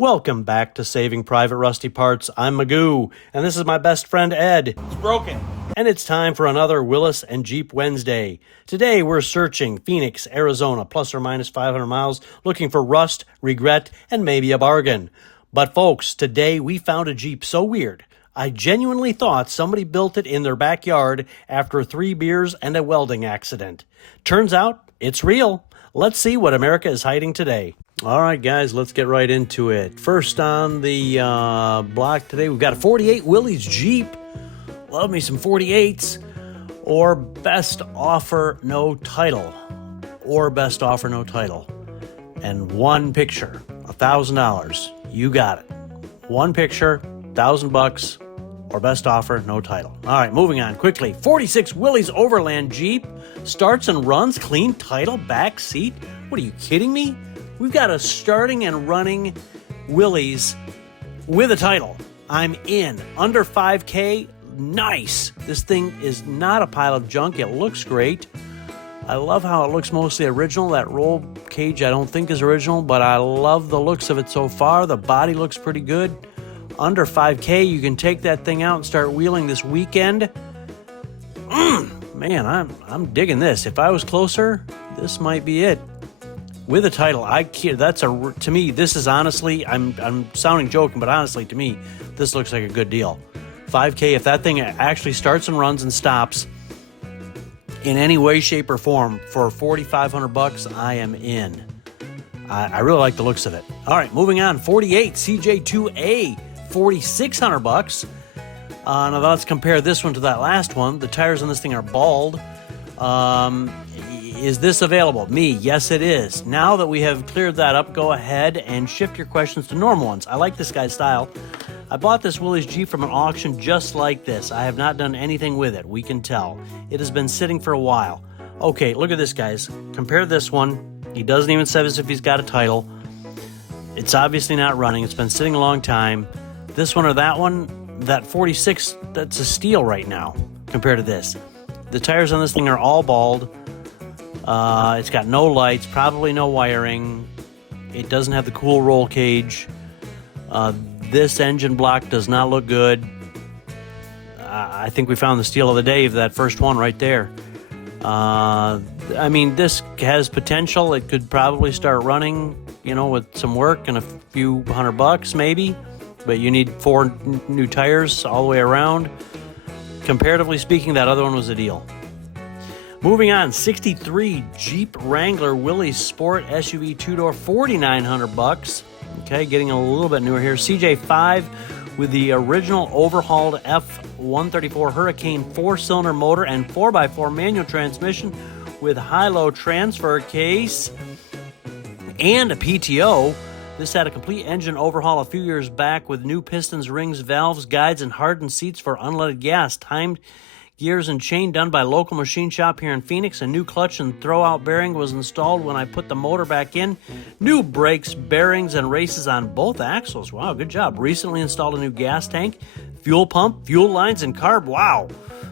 Welcome back to Saving Private Rusty Parts. I'm Magoo, and this is my best friend Ed. It's broken. And it's time for another Willys and Jeep Wednesday. Today we're searching Phoenix, Arizona, plus or minus 500 miles, looking for rust, regret, and maybe a bargain. But folks, today we found a Jeep so weird, I genuinely thought somebody built it in their backyard after 3 beers and a welding accident. Turns out, it's real. Let's see what America is hiding today. All right, guys, let's get right into it. First on the block today, we've got a 48 Willys Jeep. Love me some 48s. Or best offer, no title. Or best offer, no title. And one picture, $1,000. You got it. One picture, $1,000, or best offer, no title. All right, moving on quickly. 46 Willys Overland Jeep. Starts and runs, clean title, back seat. What, are you kidding me? We've got a starting and running Willys with a title. I'm in. Under 5K, nice. This thing is not a pile of junk. It looks great. I love how it looks mostly original. That roll cage I don't think is original, but I love the looks of it so far. The body looks pretty good. Under 5K, you can take that thing out and start wheeling this weekend. Man, I'm digging this. If I was closer, this might be it. With a title, to me, this is honestly, I'm sounding joking, but honestly, to me, this looks like a good deal. 5K, if that thing actually starts and runs and stops in any way, shape, or form for $4,500, I am in. I really like the looks of it. All right, moving on. 48 CJ2A, $4,600. Now let's compare this one to that last one. The tires on this thing are bald. Is this available? Me, yes it is. Now that we have cleared that up, go ahead and shift your questions to normal ones. I like this guy's style. I bought this Willys Jeep from an auction just like this. I have not done anything with it, we can tell. It has been sitting for a while. Okay, look at this, guys. Compare this one. He doesn't even say as if he's got a title. It's obviously not running. It's been sitting a long time. This one or that one, that 46, that's a steal right now compared to this. The tires on this thing are all bald. It's got no lights, probably no wiring. It doesn't have the cool roll cage. This engine block does not look good. I think we found the steal of the day of that first one right there. I mean, this has potential. It could probably start running, with some work and a few $100 maybe. But you need 4 new tires all the way around. Comparatively speaking, that other one was a deal. Moving on, 63 Jeep Wrangler Willys Sport SUV 2-door, $4,900. Okay, getting a little bit newer here. CJ5 with the original overhauled F134 Hurricane 4-cylinder motor and 4x4 manual transmission with high-low transfer case and a PTO. This had a complete engine overhaul a few years back with new pistons, rings, valves, guides, and hardened seats for unleaded gas. Timed gears and chain done by local machine shop here in Phoenix. A new clutch and throwout bearing was installed when I put the motor back in. New brakes, bearings, and races on both axles. Wow, good job. Recently installed a new gas tank, fuel pump, fuel lines, and carb. Wow.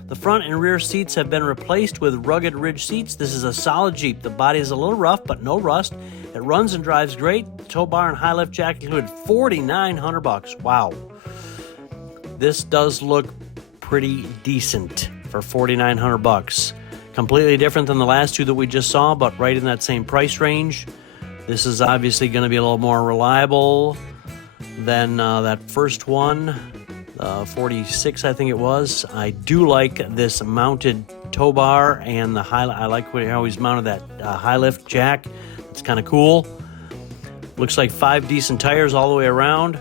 The front and rear seats have been replaced with rugged ridge seats. This is a solid Jeep. The body is a little rough, but no rust. It runs and drives great. The tow bar and high lift jack included $4,900. Wow. This does look pretty decent for $4,900. Completely different than the last two that we just saw, but right in that same price range. This is obviously going to be a little more reliable than that first one, 46 I think it was. I do like this mounted tow bar and I like how he's mounted that high lift jack. It's kind of cool. Looks like 5 decent tires all the way around.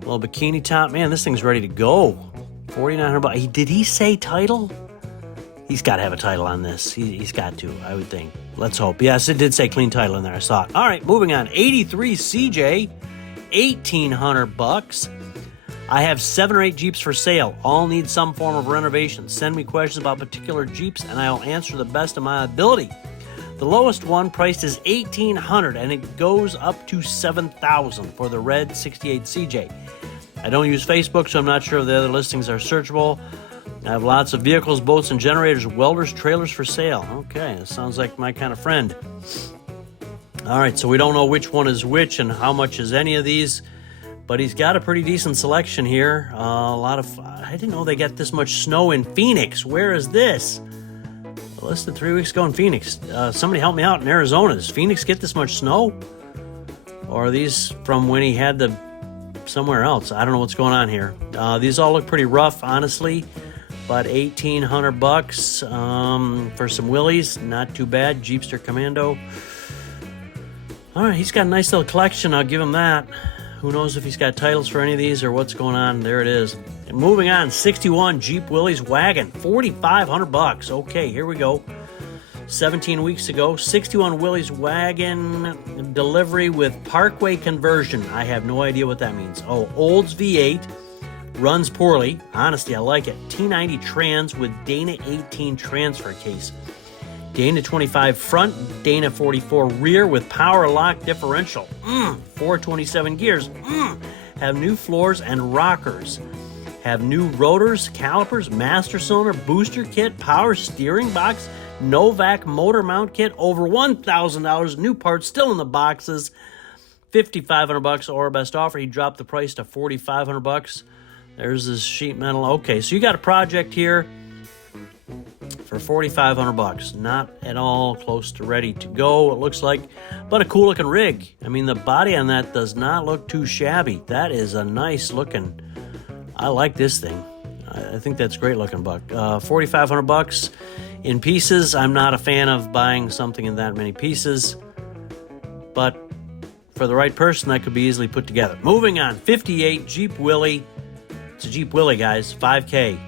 Little bikini top. Man, this thing's ready to go. $4,900. Did he say title? He's got to have a title on this. He's got to, I would think. Let's hope. Yes, it did say clean title in there. I saw it. All right, moving on. 83 CJ, $1,800. I have 7 or 8 Jeeps for sale. All need some form of renovation. Send me questions about particular Jeeps, and I'll answer the best of my ability. The lowest one priced is $1,800, and it goes up to $7,000 for the red 68 CJ. I don't use Facebook, so I'm not sure if the other listings are searchable. I have lots of vehicles, boats, and generators, welders, trailers for sale. Okay, that sounds like my kind of friend. All right, so we don't know which one is which and how much is any of these, but he's got a pretty decent selection here. I didn't know they got this much snow in Phoenix. Where is this? Less than 3 weeks ago in Phoenix. Somebody help me out in Arizona. Does Phoenix get this much snow? Or are these from when he had the somewhere else? I don't know what's going on here. These all look pretty rough, honestly. About $1,800 for some Willys. Not too bad. Jeepster Commando. All right, he's got a nice little collection. I'll give him that. Who knows if he's got titles for any of these or what's going on. There it is. And moving on, 61 Jeep Willys wagon, $4,500. Okay, here we go. 17 weeks ago, 61 Willys wagon delivery with Parkway conversion. I have no idea what that means. Oh, Olds V8 runs poorly. Honestly, I like it. T90 trans with Dana 18 transfer case. Dana 25 front, Dana 44 rear with power lock differential. 427 gears. Have new floors and rockers. Have new rotors, calipers, master cylinder, booster kit, power steering box, Novak motor mount kit, over $1,000. New parts still in the boxes. $5,500 or best offer. He dropped the price to $4,500. There's his sheet metal. Okay, so you got a project here for $4,500. Not at all close to ready to go, it looks like, but a cool looking rig. I mean, the body on that does not look too shabby. That is a nice looking. I like this thing. I think that's great looking buck. $4,500 in pieces. I'm not a fan of buying something in that many pieces, but for the right person, that could be easily put together. Moving on, 58 Jeep Willy. It's a Jeep Willy, guys, 5K.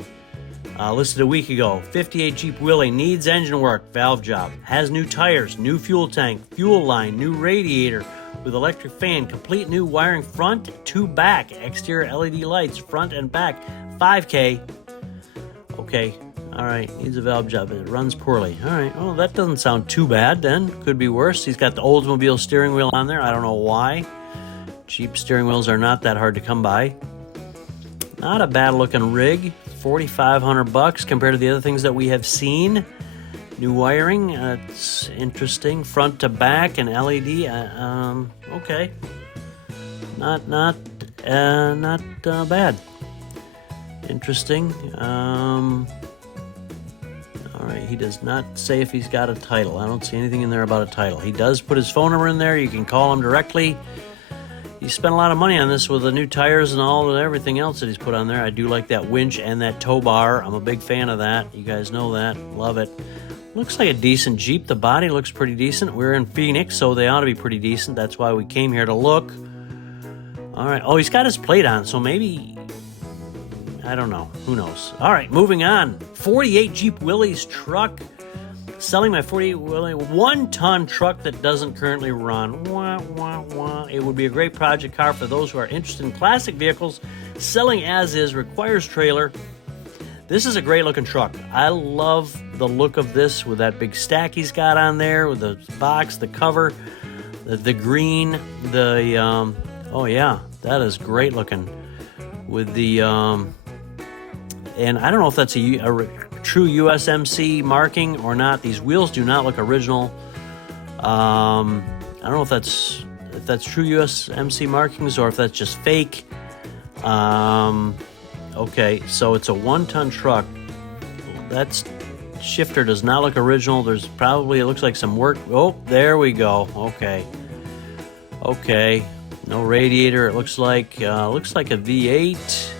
Listed a week ago. 58 Jeep Willy needs engine work, valve job. Has new tires, new fuel tank, fuel line, new radiator with electric fan, complete new wiring front to back, exterior LED lights front and back, 5K. Okay, all right, needs a valve job. It runs poorly. All right, well, that doesn't sound too bad then. Could be worse. He's got the Oldsmobile steering wheel on there. I don't know why. Jeep steering wheels are not that hard to come by. Not a bad looking rig. $4,500 compared to the other things that we have seen. New wiring, it's interesting. Front to back and LED. Okay, not bad. Interesting. All right, he does not say if he's got a title. I don't see anything in there about a title. He does put his phone number in there. You can call him directly. He spent a lot of money on this with the new tires and all and everything else that he's put on there. I do like that winch and that tow bar. I'm a big fan of that. You guys know that. Love it. Looks like a decent Jeep. The body looks pretty decent. We're in Phoenix, so they ought to be pretty decent. That's why we came here to look. All right. Oh, he's got his plate on, so maybe... I don't know. Who knows? All right, moving on. 48 Jeep Willys truck. Selling my 48 Willys 1-ton truck that doesn't currently run. Wah, wah, wah. It would be a great project car for those who are interested in classic vehicles. Selling as is, requires trailer. This is a great looking truck. I love the look of this with that big stack he's got on there, with the box, the cover, the green, oh yeah, that is great looking. With the, and I don't know if that's a true USMC marking or not. These wheels do not look original. I don't know if that's true USMC markings or if that's just fake. Okay, so it's a 1-ton truck. That shifter does not look original. There's probably, it looks like some work. Oh, there we go. Okay, no radiator. It looks like a V8.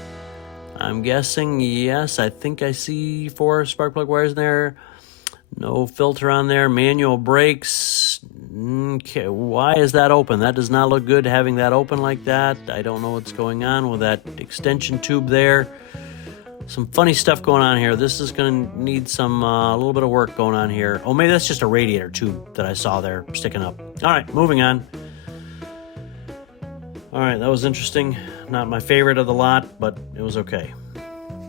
I'm guessing, yes, I think I see 4 spark plug wires in there. No filter on there. Manual brakes. Okay, why is that open? That does not look good having that open like that. I don't know what's going on with that extension tube there. Some funny stuff going on here. This is going to need some a little bit of work going on here. Oh, maybe that's just a radiator tube that I saw there sticking up. All right, moving on. All right, that was interesting. Not my favorite of the lot, but it was okay.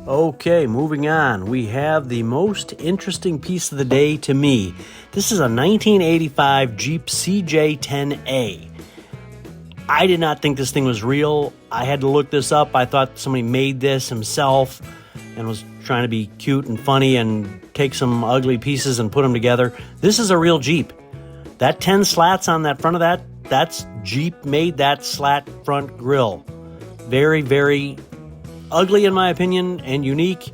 Okay, moving on. We have the most interesting piece of the day to me. This is a 1985 Jeep CJ10A. I did not think this thing was real. I had to look this up. I thought somebody made this himself and was trying to be cute and funny and take some ugly pieces and put them together. This is a real Jeep. That 10 slats on that front of that, that's Jeep made that slat front grille. Very, very ugly in my opinion and unique.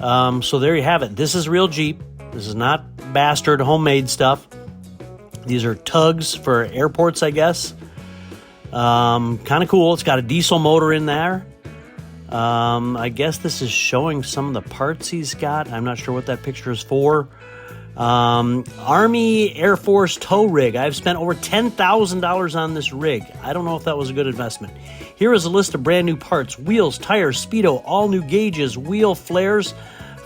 So there you have it. This is real Jeep. This is not bastard homemade stuff. These are tugs for airports, I guess. Kind of cool. It's got a diesel motor in there. I guess this is showing some of the parts he's got. I'm not sure what that picture is for. Army Air Force tow rig. I've spent over $10,000 on this rig. I don't know if that was a good investment. Here is a list of brand new parts: wheels, tires, speedo, all new gauges, wheel flares,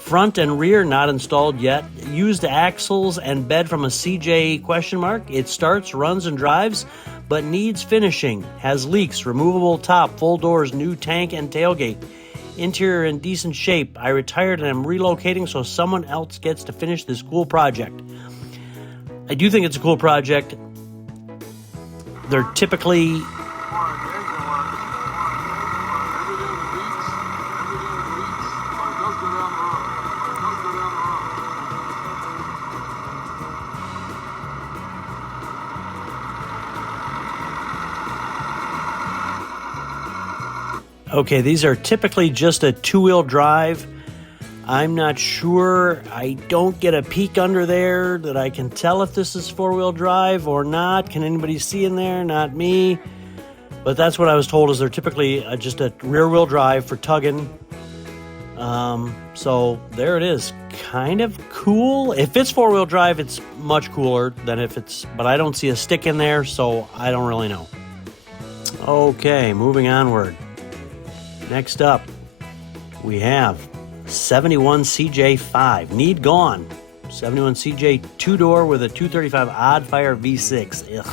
front and rear not installed yet, used axles and bed from a CJ ? It starts, runs, and drives, but needs finishing. Has leaks, removable top, full doors, new tank and tailgate. Interior in decent shape. I retired and am relocating, so someone else gets to finish this cool project. I do think it's a cool project. They're typically... Okay, these are typically just a two-wheel drive. I'm not sure. I don't get a peek under there that I can tell if this is four-wheel drive or not. Can anybody see in there? Not me. But that's what I was told, is they're typically just a rear-wheel drive for tugging. So there it is. Kind of cool. If it's four-wheel drive, it's much cooler than if it's... But I don't see a stick in there, so I don't really know. Okay, moving onward. Next up, we have 71 CJ5, need gone. 71 CJ two-door with a 235 odd fire V6. Ugh.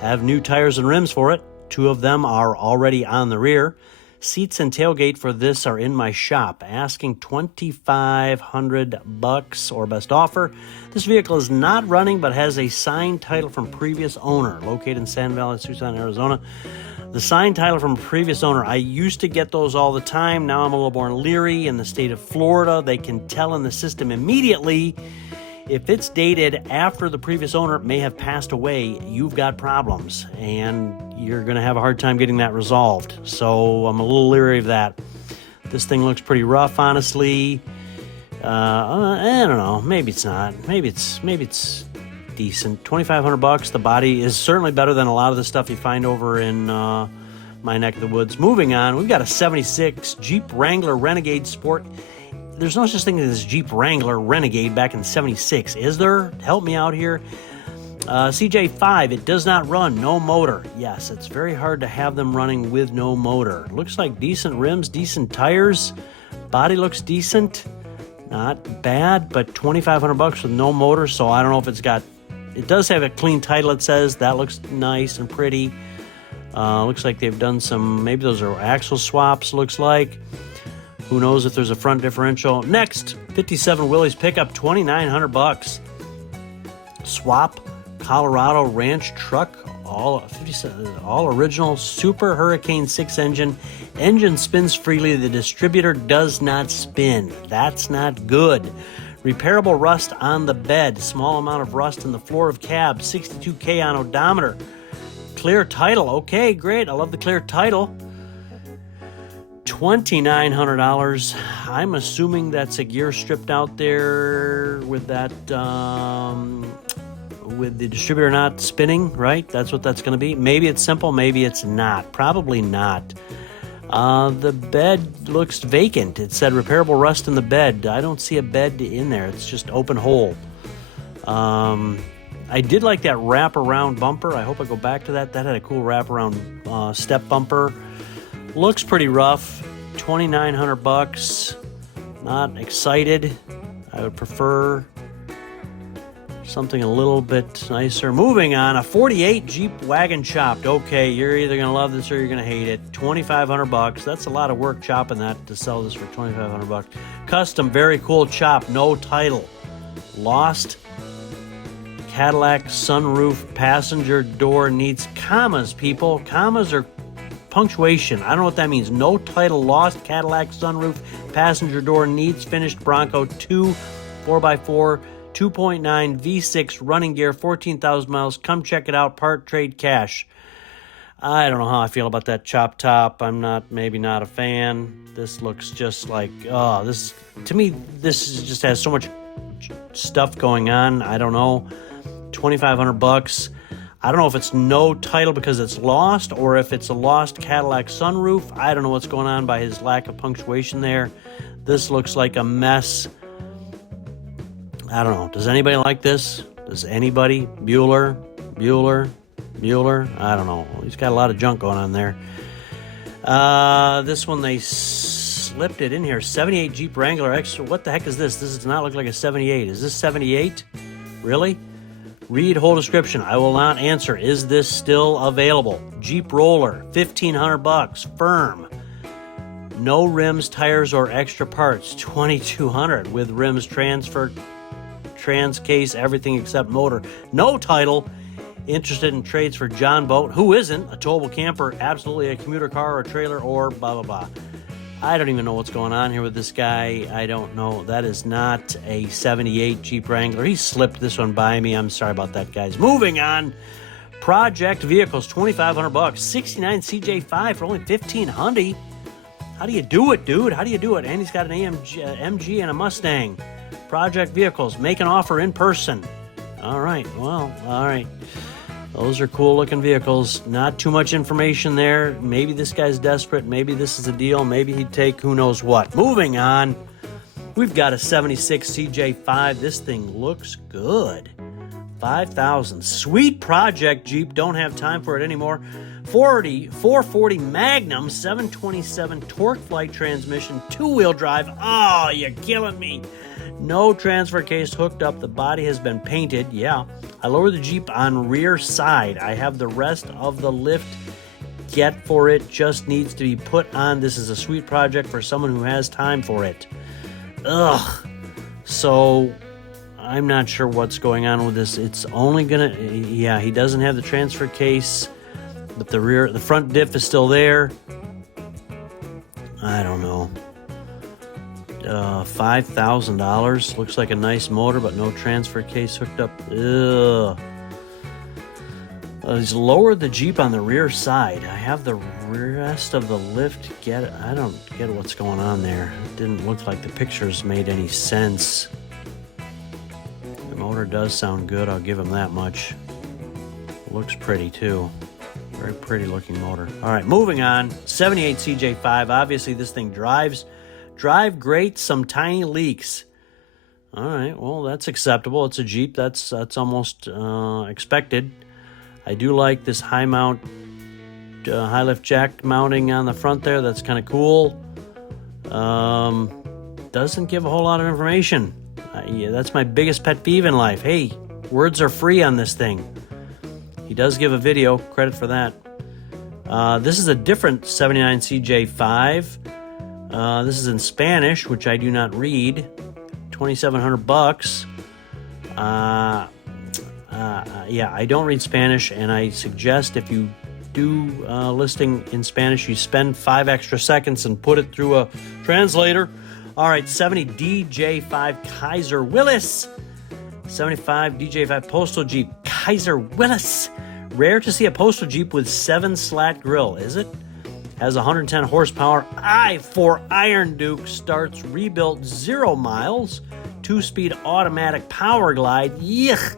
Have new tires and rims for it. Two of them are already on the rear. Seats and tailgate for this are in my shop. Asking $2,500 or best offer. This vehicle is not running but has a signed title from previous owner. Located in San Valley, Tucson, Arizona. The signed title from a previous owner. I used to get those all the time. Now I'm a little more leery. In the state of Florida, they can tell in the system immediately. If it's dated after the previous owner may have passed away, you've got problems, and you're going to have a hard time getting that resolved. So I'm a little leery of that. This thing looks pretty rough, honestly. I don't know. Maybe it's not. Maybe it's decent. $2,500. The body is certainly better than a lot of the stuff you find over in my neck of the woods. Moving on, we've got a 76 Jeep Wrangler Renegade Sport. There's no such thing as Jeep Wrangler Renegade back in 76, is there? Help me out here. CJ5, it does not run, no motor. Yes, it's very hard to have them running with no motor. Looks like decent rims, decent tires. Body looks decent. Not bad, but $2,500 with no motor, so I don't know if it's got... It does have a clean title, it says. That looks nice and pretty. Looks like they've done some... Maybe those are axle swaps, looks like. Who knows if there's a front differential. Next, 57 Willys pickup, $2,900. Swap Colorado Ranch truck, all original Super Hurricane 6 engine. Engine spins freely. The distributor does not spin. That's not good. Repairable rust on the bed. Small amount of rust in the floor of cab. 62K on odometer. Clear title. Okay, great. I love the clear title. $2,900. I'm assuming that's a gear stripped out there with that, with the distributor not spinning, right? That's what that's going to be. Maybe it's simple, maybe it's not. Probably not. The bed looks vacant. It said repairable rust in the bed. I don't see a bed in there. It's just open hole. I did like that wraparound bumper. I hope I go back to that. That had a cool wraparound step bumper. Looks pretty rough. $2,900. Not excited. I would prefer something a little bit nicer. Moving on, a 48 Jeep Wagon Chopped. Okay, you're either going to love this or you're going to hate it. $2,500. That's a lot of work chopping that to sell this for $2,500. Custom, very cool chop, no title. Lost Cadillac sunroof passenger door needs commas, people. Commas are punctuation. I don't know what that means. No title, lost Cadillac sunroof passenger door needs finished Bronco 2 4x4 2.9 V6 running gear, 14,000 miles. Come check it out. Part trade cash. I don't know how I feel about that chop top. I'm maybe not a fan. This looks just like, to me, just has so much stuff going on. I don't know. $2,500. I don't know if it's no title because it's lost or if it's a lost Cadillac sunroof. I don't know what's going on by his lack of punctuation there. This looks like a mess. I don't know. Does anybody like this? Does anybody? Bueller? I don't know. He's got a lot of junk going on there. This one, they slipped it in here. 78 Jeep Wrangler Extra. What the heck is this? This does not look like a 78. Is this 78? Really? Read whole description. I will not answer. Is this still available? Jeep Roller, $1,500, firm. No rims, tires, or extra parts, $2,200 with rims, transfer, trans case, everything except motor. No title. Interested in trades for John Boat. Who isn't? A towable camper, absolutely a commuter car or a trailer or blah, blah, blah. I don't even know what's going on here with this guy. I don't know. That is not a 78 Jeep Wrangler. He slipped this one by me. I'm sorry about that, guys. Moving on. Project vehicles, $2,500. 69 CJ5 for only $1,500. How do you do it, dude? How do you do it? And he's got an MG and a Mustang. Project vehicles. Make an offer in person. All right. Well, all right. Those are cool-looking vehicles. Not too much information there. Maybe this guy's desperate. Maybe this is a deal. Maybe he'd take who knows what. Moving on. We've got a 76 CJ5. This thing looks good. $5,000. Sweet project Jeep. Don't have time for it anymore. 440 Magnum, 727 torque flight transmission, two-wheel drive. Oh, you're killing me. No transfer case hooked up. The body has been painted. Yeah. I lowered the Jeep on rear side. I have the rest of the lift get for it. Just needs to be put on. This is a sweet project for someone who has time for it. Ugh. So I'm not sure what's going on with this. It's only gonna, yeah, he doesn't have the transfer case, but the front diff is still there. I don't know. $5,000. Looks like a nice motor, but no transfer case hooked up. Ugh. He's lowered the Jeep on the rear side. I have the rest of the lift. I don't get what's going on there. It didn't look like the pictures made any sense. The motor does sound good. I'll give him that much. Looks pretty too. Very pretty looking motor. All right, moving on. 78 CJ5. Obviously, this thing drive great, some tiny leaks. All right, well, that's acceptable. It's a Jeep. That's almost expected. I do like this high lift jack mounting on the front there. That's kind of cool. Doesn't give a whole lot of information. Yeah, that's my biggest pet peeve in life. Hey, words are free on this thing. He does give a video. Credit for that. This is a different 79 CJ5. This is in Spanish, which I do not read. $2,700. Yeah, I don't read Spanish, and I suggest if you do listing in Spanish, you spend 5 extra seconds and put it through a translator. All right, 70 DJ5 Kaiser Willys. 75 DJ5 Postal Jeep Kaiser Willys. Rare to see a Postal Jeep with 7-slat grill, is it? Has 110 horsepower. I-4 Iron Duke starts rebuilt 0 miles. 2-speed automatic power glide. Yuck.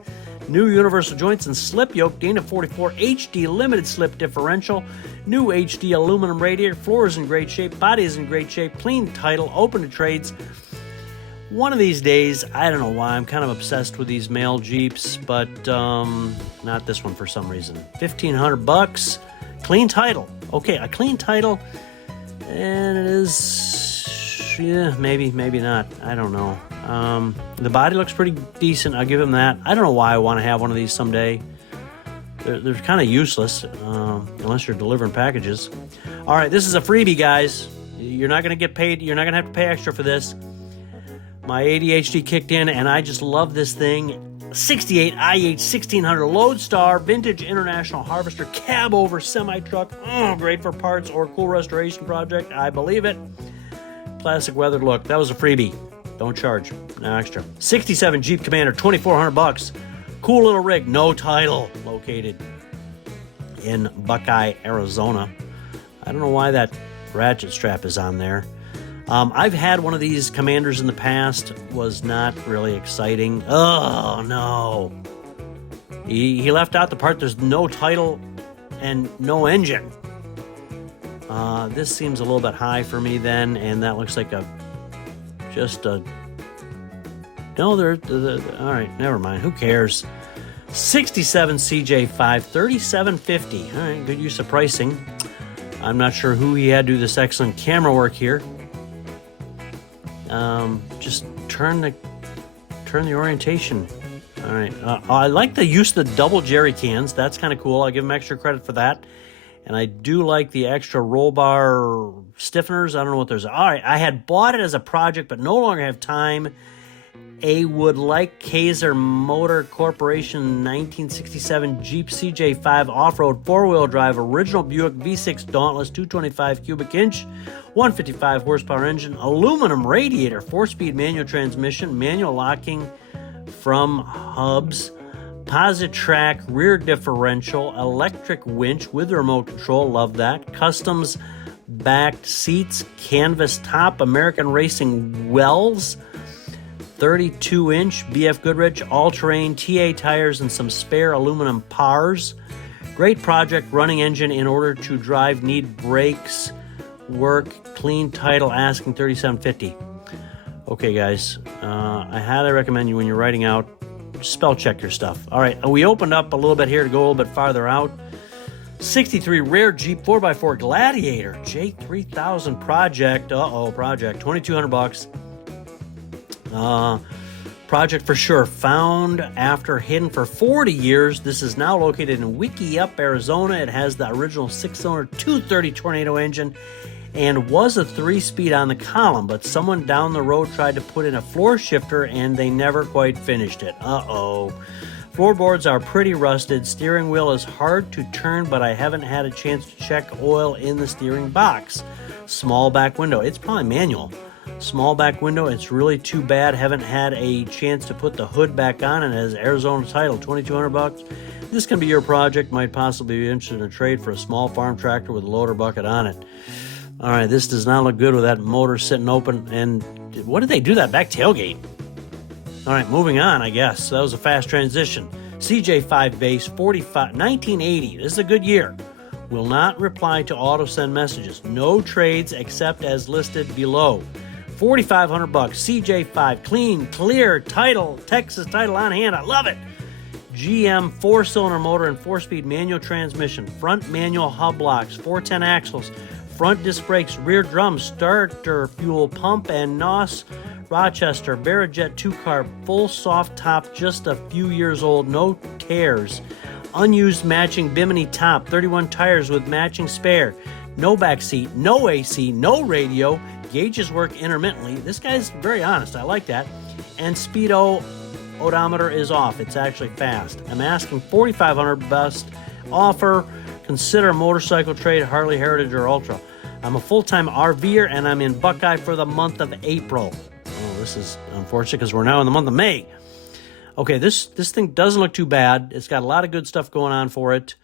New universal joints and slip yoke. Dana 44 HD limited slip differential. New HD aluminum radiator. Floor is in great shape. Body is in great shape. Clean title. Open to trades. One of these days, I don't know why, I'm kind of obsessed with these male Jeeps, but not this one for some reason. $1,500. Clean title. Okay, a clean title, and it is, yeah, maybe not. I don't know. The body looks pretty decent. I'll give him that. I don't know why I want to have one of these someday. They're kind of useless unless you're delivering packages. All right, this is a freebie, guys. You're not going to get paid. You're not going to have to pay extra for this. My ADHD kicked in, and I just love this thing. 68 IH 1600 Lodestar Vintage International Harvester cab over semi-truck. Great for parts or cool restoration project. I believe it. Classic weathered look. That was a freebie. Don't charge. No extra. 67 Jeep Commander, $2,400. Cool little rig, no title. Located in Buckeye, Arizona. I don't know why that ratchet strap is on there. I've had one of these Commanders in the past. Was not really exciting. Oh, no. He left out the part. There's no title and no engine. This seems a little bit high for me then, and that looks like no, all right, never mind. Who cares? 67 CJ5, $3,750. All right, good use of pricing. I'm not sure who he had do this excellent camera work here. Just turn the orientation. All right. I like the use of the double jerry cans. That's kind of cool. I'll give him extra credit for that. And I do like the extra roll bar stiffeners. I don't know what those are. All right. I had bought it as a project, but no longer have time. A would like Kaiser Motor Corporation 1967 Jeep CJ5 off-road four-wheel drive original Buick V6 Dauntless 225 cubic inch 155 horsepower engine, aluminum radiator, 4-speed manual transmission, manual locking from hubs, Positrack rear differential, electric winch with remote control, love that, customs backed seats, canvas top, American Racing Wells, 32-inch BF Goodrich all-terrain TA tires and some spare aluminum pars. Great project, running engine in order to drive, need brakes, work, clean title, asking $3,750. Okay, guys, I highly recommend you when you're writing out, spell check your stuff. All right, we opened up a little bit here to go a little bit farther out. 63 rare Jeep 4x4 Gladiator J3000 project. Project, $2,200. Project for sure. Found after hidden for 40 years. This is now located in Wickiup, Arizona. It has the original 6-cylinder 230 Tornado engine and was a 3-speed on the column, but someone down the road tried to put in a floor shifter and they never quite finished it. Floorboards are pretty rusted. Steering wheel is hard to turn, but I haven't had a chance to check oil in the steering box. Small back window. It's probably manual. Small back window. It's really too bad. Haven't had a chance to put the hood back on, and it has Arizona title, $2,200. This can be your project. Might possibly be interested in a trade for a small farm tractor with a loader bucket on it. All right, this does not look good with that motor sitting open. And what did they do that back tailgate? All right, moving on, I guess. That was a fast transition. CJ5 base, 1980. This is a good year. Will not reply to auto send messages. No trades except as listed below. $4,500. CJ5, clean, clear, title, Texas title on hand. I love it. GM 4-cylinder motor and 4-speed manual transmission. Front manual hub blocks, 410 axles. Front disc brakes, rear drums, starter fuel pump, and NOS Rochester Barrett 2-car, full soft top, just a few years old, no tears. Unused matching bimini top, 31 tires with matching spare. No back seat, no AC, no radio. Gauges work intermittently. This guy's very honest. I like that. And speedo odometer is off. It's actually fast. I'm asking $4,500 best offer. Consider motorcycle trade, Harley, Heritage, or Ultra. I'm a full-time RVer, and I'm in Buckeye for the month of April. Oh, this is unfortunate because we're now in the month of May. Okay, this thing doesn't look too bad. It's got a lot of good stuff going on for it.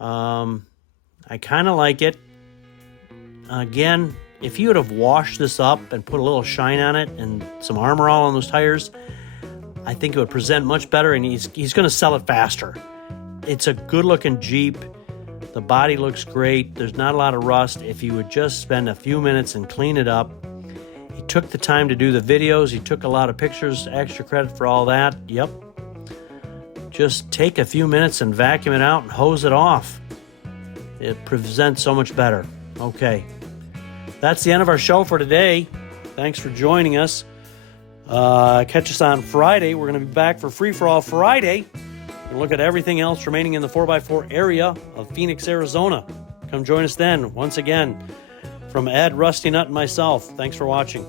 I kind of like it. Again, if you would have washed this up and put a little shine on it and some Armor All on those tires, I think it would present much better, and he's going to sell it faster. It's a good-looking Jeep. The body looks great. There's not a lot of rust. If you would just spend a few minutes and clean it up. He took the time to do the videos. He took a lot of pictures. Extra credit for all that. Yep. Just take a few minutes and vacuum it out and hose it off. It presents so much better. Okay. That's the end of our show for today. Thanks for joining us. Catch us on Friday. We're going to be back for Free For All Friday and look at everything else remaining in the 4x4 area of Phoenix, Arizona. Come join us then. Once again, from Ed, Rusty Nut, and myself, thanks for watching.